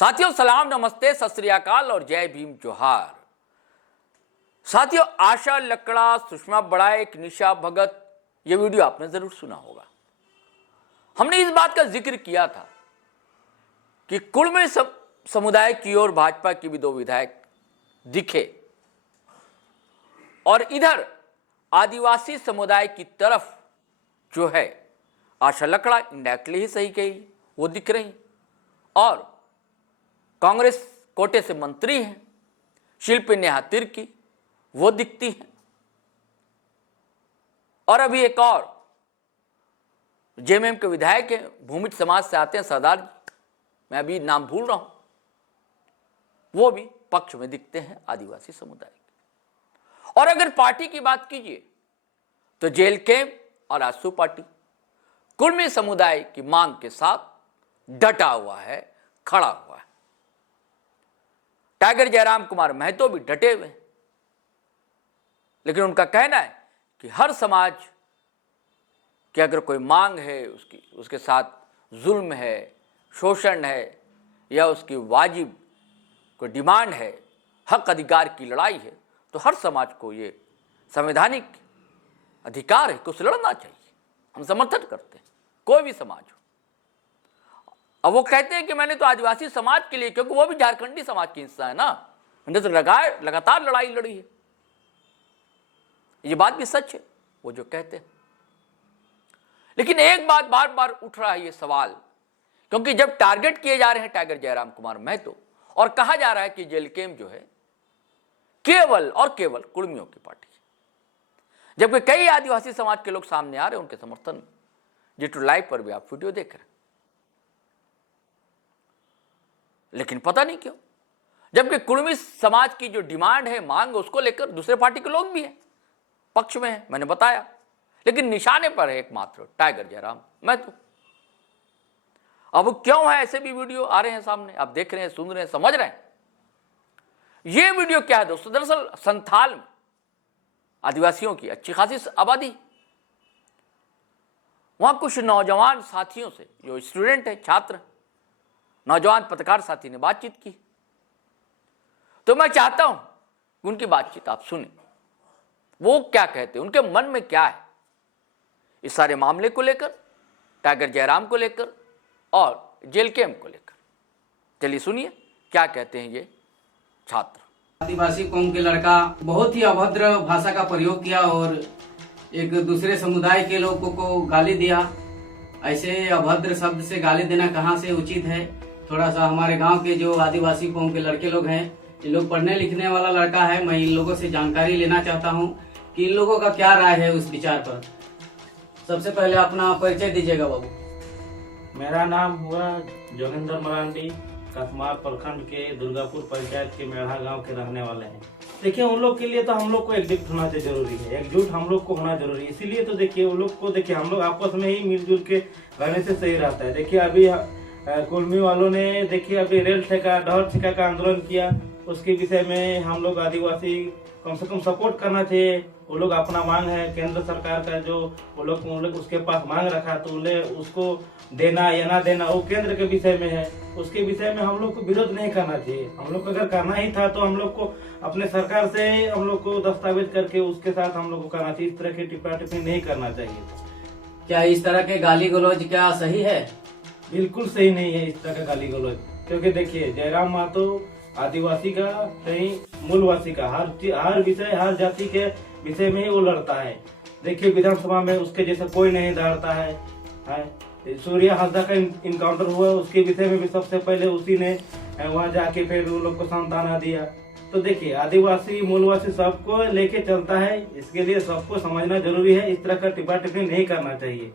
साथियों सलाम, नमस्ते, सत श्री अकाल और जय भीम जोहार। साथियों, आशा लकड़ा, सुषमा बड़ाइक, निशा भगत, ये वीडियो आपने जरूर सुना होगा। हमने इस बात का जिक्र किया था कि कुड़मी समुदाय की ओर भाजपा के भी 2 विधायक दिखे और इधर आदिवासी समुदाय की तरफ जो है आशा लकड़ा इंडायरेक्टली ही सही कही, वो दिख रही, और कांग्रेस कोटे से मंत्री हैं शिल्पी नेहा तिर्की, वो दिखती हैं, और अभी एक और जेएमएम के विधायक हैं, भूमिज समाज से आते हैं सरदार जी, मैं अभी नाम भूल रहा हूं, वो भी पक्ष में दिखते हैं आदिवासी समुदाय के। और अगर पार्टी की बात कीजिए तो जेल कैंप और आसू पार्टी कुड़मी समुदाय की मांग के साथ डटा हुआ है, खड़ा हुआ है। टाइगर जयराम कुमार महतो भी डटे हुए हैं, लेकिन उनका कहना है कि हर समाज की अगर कोई मांग है, उसके साथ जुल्म है, शोषण है, या उसकी वाजिब कोई डिमांड है, हक अधिकार की लड़ाई है, तो हर समाज को ये संवैधानिक अधिकार है कि उसे लड़ना चाहिए। हम समर्थन करते हैं, कोई भी समाज हो। अब वो कहते हैं कि मैंने तो आदिवासी समाज के लिए, क्योंकि वो भी झारखंडी समाज की हिस्सा है ना, मैंने तो लगातार लड़ाई लड़ी है। ये बात भी सच है, वो जो कहते हैं। लेकिन एक बात बार बार उठ रहा है ये सवाल, क्योंकि जब टारगेट किए जा रहे हैं टाइगर जयराम कुमार महतो और कहा जा रहा है कि जेल कैंप जो है केवल और केवल कुड़मियों की पार्टी है, जबकि कई आदिवासी समाज के लोग सामने आ रहे हैं उनके समर्थन में। जी2 लाइव पर भी आप वीडियो देख रहे हैं। लेकिन पता नहीं क्यों, जबकि कुड़मी समाज की जो डिमांड है, मांग, उसको लेकर दूसरे पार्टी के लोग भी हैं, पक्ष में हैं, मैंने बताया, लेकिन निशाने पर है एकमात्र टाइगर जयराम महतो। अब क्यों है ऐसे भी वीडियो आ रहे हैं सामने, आप देख रहे हैं, सुन रहे हैं, समझ रहे हैं। ये वीडियो क्या है दोस्तों, दरअसल संथाल में आदिवासियों की अच्छी खासी आबादी, वहां कुछ नौजवान साथियों से, जो स्टूडेंट है, छात्र, नौजवान पत्रकार साथी ने बातचीत की, तो मैं चाहता हूं कि उनकी बातचीत आप सुने, वो क्या कहते हैं, उनके मन में क्या है इस सारे मामले को लेकर, टाइगर जयराम को लेकर और जेल कैंप को लेकर। चलिए सुनिए क्या कहते हैं ये छात्र। आदिवासी कौम के लड़का बहुत ही अभद्र भाषा का प्रयोग किया और एक दूसरे समुदाय के लोगों को गाली दिया। ऐसे अभद्र शब्द से गाली देना कहाँ से उचित है? थोड़ा सा हमारे गांव के जो आदिवासी कौम के लड़के लोग हैं, इन लोग पढ़ने लिखने वाला लड़का है, मैं इन लोगों से जानकारी लेना चाहता हूं कि इन लोगों का क्या राय है उस विचार पर। सबसे पहले अपना परिचय दीजिएगा बाबू। मेरा नाम हुआ जोगिंदर मरांडी, कसमार प्रखंड के दुर्गापुर पंचायत के मेढ़ा गांव के रहने वाले हैं। देखिए, उन लोग के लिए तो हम लोग को एकजुट होना जरूरी है, एकजुट हम लोग को होना जरूरी है। इसीलिए तो देखिए उन लोग को, देखिए हम लोग आपस में ही मिलजुल के रहने से सही रहता है। देखिए अभी कुड़मी वालों ने, देखिए अभी रेल ठेका, डहर ठेका का आंदोलन किया, उसके विषय में हम लोग आदिवासी कम से कम सपोर्ट करना चाहिए। वो लोग अपना मांग है केंद्र सरकार का, जो वो लोग उसके पास मांग रखा, तो उन्हें उसको देना या ना देना वो केंद्र के विषय में है। उसके विषय में हम लोग को विरोध नहीं करना चाहिए। हम लोग को अगर करना ही था तो हम लोग को अपने सरकार से हम लोग को दस्तावेज करके उसके साथ हम लोग को करना चाहिए। इस तरह की टिप्पणी नहीं करना चाहिए। क्या इस तरह के गाली गलौज क्या सही है? बिल्कुल सही नहीं है इस तरह का गाली गलौज, क्योंकि देखिए जयराम महतो आदिवासी का, कहीं मूलवासी का, हर विषय, हर जाति के विषय में ही वो लड़ता है। देखिए विधानसभा में उसके जैसा कोई नहीं लड़ता है। सूर्या हासदा का इनकाउंटर हुआ, उसके विषय में भी सबसे पहले उसी ने वहां जाके फिर उन लोग को सांत्वना दिया। तो देखिए आदिवासी मूलवासी सबको लेके चलता है, इसके लिए सबको समझना जरूरी है। इस तरह का टिप्पणी नहीं करना चाहिए।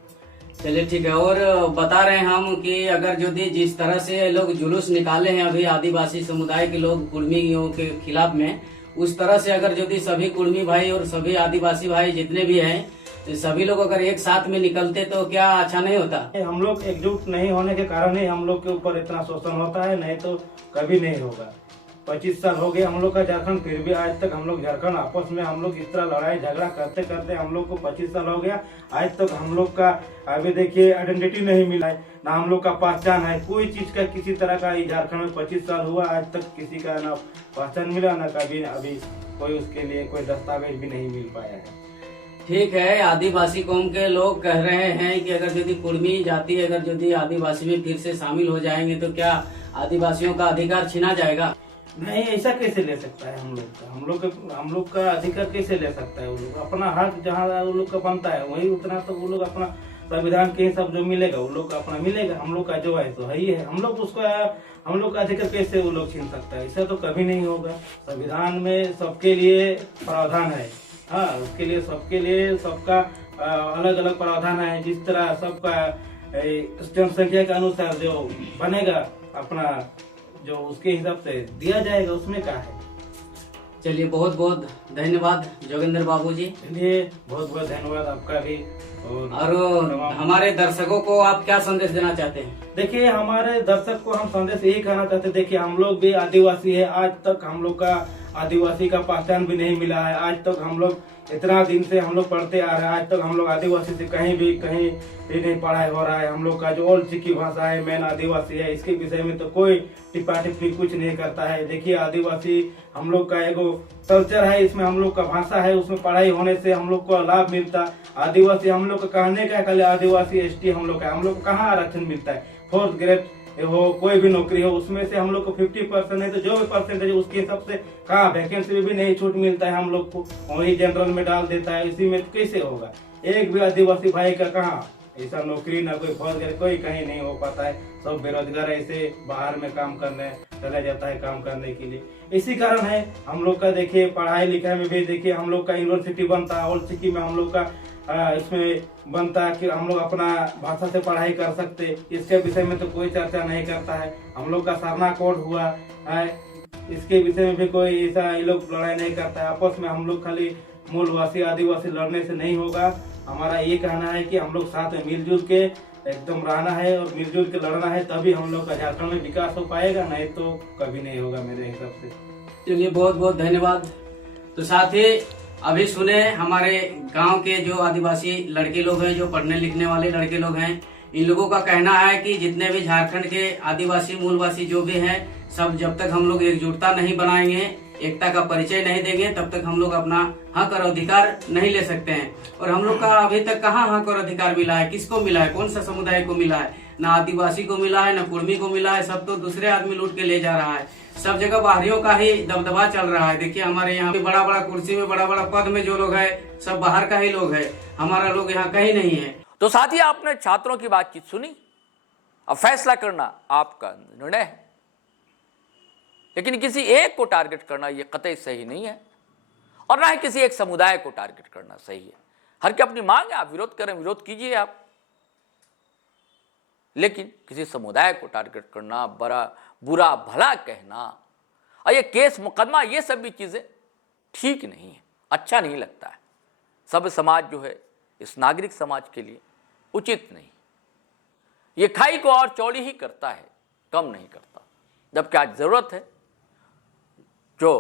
चलिए ठीक है। और बता रहे हैं हम कि अगर यदि जिस तरह से लोग जुलूस निकाले हैं अभी आदिवासी समुदाय के लोग कुड़मियों के खिलाफ में, उस तरह से अगर यदि सभी कुड़मी भाई और सभी आदिवासी भाई जितने भी हैं, तो सभी लोग अगर एक साथ में निकलते तो क्या अच्छा नहीं होता? हम लोग एकजुट नहीं होने के कारण ही हम लोग के ऊपर इतना शोषण होता है, नहीं तो कभी नहीं होगा। 25 साल हो गए हम लोग का झारखंड, फिर भी आज तक हम लोग झारखंड आपस में हम लोग इस तरह लड़ाई झगड़ा करते करते हम लोग को 25 साल हो गया। आज तक हम लोग का अभी देखिए आइडेंटिटी नहीं मिला है, ना हम लोग का पहचान है, कोई चीज का किसी तरह का झारखंड में 25 साल हुआ आज तक किसी का ना पहचान मिला, ना कभी अभी कोई उसके लिए कोई दस्तावेज भी नहीं मिल पाया है। ठीक है, आदिवासी कौम के लोग कह रहे हैं कि अगर यदि कुर्मी जाति अगर यदि आदिवासी में फिर से शामिल हो जाएंगे तो क्या आदिवासियों का अधिकार छीना जाएगा? नहीं, ऐसा कैसे ले सकता है हम लोग का अधिकार कैसे ले सकता है? वो लोग अपना हक जहाँ वो लोग का बनता है वही उतना तो वो लोग अपना संविधान के हिसाब जो मिलेगा वो लोग का अपना मिलेगा, हम लोग का जो है तो है ही है। हम लोग का अधिकार कैसे वो लोग छीन सकता है? ऐसा तो कभी नहीं होगा। संविधान में सबके लिए प्रावधान है, हाँ, उसके लिए सबका अलग अलग प्रावधान है। जिस तरह सबका जनसंख्या के अनुसार जो बनेगा अपना जो उसके हिसाब से दिया जाएगा, उसमें क्या है। चलिए, बहुत बहुत धन्यवाद जोगेंद्र बाबू जी। चलिए, बहुत बहुत धन्यवाद आपका भी। और हमारे दर्शकों को आप क्या संदेश देना चाहते हैं? देखिए, हमारे दर्शक को हम संदेश यही कहना चाहते हैं, देखिए हम लोग भी आदिवासी है, आज तक हम लोग का आदिवासी का पहचान भी नहीं मिला है। आज तक हम लोग इतना दिन से हम लोग पढ़ते आ रहे हैं, आज तक हम लोग आदिवासी से कहीं भी नहीं पढ़ाई हो रहा है। हम लोग का जो ओल्ड सिक्की भाषा है मेन आदिवासी है, इसके विषय में तो कोई टिप्पा टिप्पणी कुछ नहीं करता है। देखिए, आदिवासी हम लोग का एगो कल्चर है, इसमें हम लोग का भाषा है, उसमें पढ़ाई होने से हम लोग को लाभ मिलता। आदिवासी हम लोग का कहने का खाली आदिवासी ST हम लोग को कहाँ आरक्षण मिलता है? 4th ग्रेड हो कोई भी नौकरी हो उसमें से हम लोग को 50% है, तो जो भी परसेंटेज उसके हिसाब से कहाँ वैकेंसी में भी नहीं छूट मिलता है हम लोग को, वही जनरल में डाल देता है। इसी में तो कैसे होगा? एक भी आदिवासी भाई का कहाँ ऐसा नौकरी, ना कोई फौज कोई कहीं नहीं हो पाता है। सब बेरोजगार ऐसे बाहर में काम करने चला जाता है काम करने के लिए। इसी कारण है हम लोग का देखिए पढ़ाई लिखाई में भी देखिए हम लोग का यूनिवर्सिटी बनता है, ओल्ड सिक्की में हम लोग का इसमें बनता है कि हम लोग अपना भाषा से पढ़ाई कर सकते। इसके विषय में तो कोई चर्चा नहीं करता है। हम लोग का सरना कोड हुआ है, इसके विषय में भी कोई ऐसा ये लोग लड़ाई नहीं करता है। आपस में हम लोग खाली मूलवासी आदिवासी लड़ने से नहीं होगा। हमारा ये कहना है कि हम लोग साथ में मिलजुल के एकदम रहना है और मिलजुल के लड़ना है, तभी हम लोग का झारखंड में विकास हो पाएगा, नहीं तो कभी नहीं होगा मेरे हिसाब से। चलिए, बहुत बहुत धन्यवाद। तो साथ ही अभी सुने हमारे गांव के जो आदिवासी लड़के लोग हैं, जो पढ़ने लिखने वाले लड़के लोग हैं, इन लोगों का कहना है कि जितने भी झारखंड के आदिवासी मूलवासी जो भी हैं, सब जब तक हम लोग एकजुटता नहीं बनाएंगे, एकता का परिचय नहीं देंगे, तब तक हम लोग अपना हक और अधिकार नहीं ले सकते हैं। और हम लोग का अभी तक कहाँ हक और अधिकार मिला है? किसको मिला है? कौन सा समुदाय को मिला है? ना आदिवासी को मिला है, ना कुर्मी को मिला है। सब तो दूसरे आदमी लूट के ले जा रहा है। सब जगह बाहरियों का ही दबदबा चल रहा है। देखिए, हमारे यहाँ पे बड़ा बड़ा कुर्सी में बड़ा बड़ा पद में जो लोग है सब बाहर का ही लोग है, हमारा लोग यहाँ कहीं नहीं है। तो साथ ही आपने छात्रों की बातचीत सुनी, अब फैसला करना आपका निर्णय है, लेकिन किसी एक को टारगेट करना ये कतई सही नहीं है, और ना ही किसी एक समुदाय को टारगेट करना सही है। हर की अपनी मांग है, आप विरोध करें, विरोध कीजिए आप, लेकिन किसी समुदाय को टारगेट करना, बड़ा बुरा भला कहना और ये केस मुकदमा, ये सब भी चीजें ठीक नहीं है, अच्छा नहीं लगता है। सब समाज जो है इस नागरिक समाज के लिए उचित नहीं। ये खाई को और चौड़ी ही करता है, कम नहीं करता। जबकि आज जरूरत है जो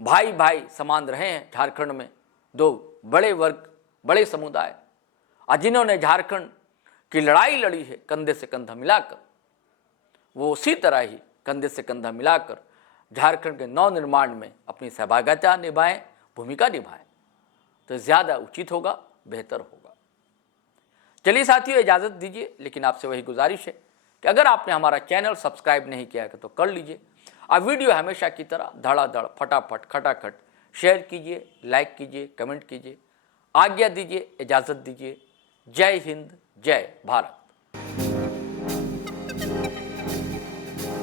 भाई भाई समान रहे हैं झारखंड में, दो बड़े वर्ग, बड़े समुदाय, और जिन्होंने झारखंड की लड़ाई लड़ी है कंधे से कंधा मिलाकर, वो उसी तरह ही कंधे से कंधा मिलाकर झारखंड के नव निर्माण में अपनी सहभागिता निभाएं, भूमिका निभाएं, तो ज़्यादा उचित होगा, बेहतर होगा। चलिए साथियों, इजाज़त दीजिए, लेकिन आपसे वही गुजारिश है कि अगर आपने हमारा चैनल सब्सक्राइब नहीं किया है तो कर लीजिए। आप वीडियो हमेशा की तरह धड़ाधड़ फटाफट खटाखट शेयर कीजिए, लाइक कीजिए, कमेंट कीजिए। आज्ञा दीजिए, इजाज़त दीजिए। जय हिंद, जय भारत।